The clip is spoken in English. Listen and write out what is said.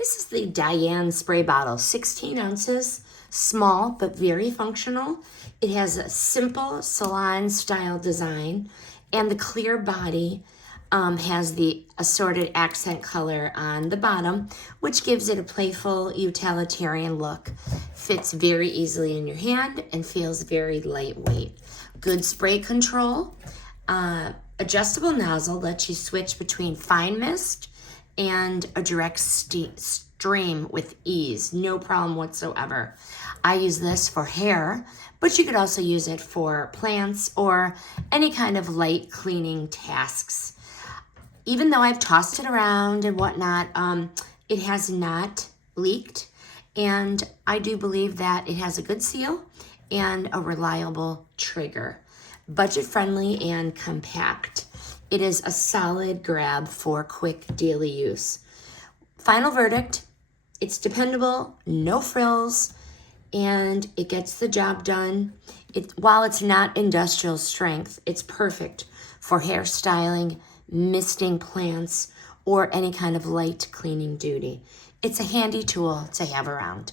This is the Diane spray bottle, 16 ounces, small but very functional. It has a simple salon style design, and the clear body has the assorted accent color on the bottom, which gives it a playful utilitarian look. Fits very easily in your hand and feels very lightweight. Good spray control. Adjustable nozzle lets you switch between fine mist and a direct stream with ease. No problem whatsoever. I use this for hair, but you could also use it for plants or any kind of light cleaning tasks. Even though I've tossed it around and whatnot, it has not leaked. And I do believe that it has a good seal and a reliable trigger. Budget friendly and compact. It is a solid grab for quick daily use. Final verdict, it's dependable, no frills, and it gets the job done. While it's not industrial strength, it's perfect for hairstyling, misting plants, or any kind of light cleaning duty. It's a handy tool to have around.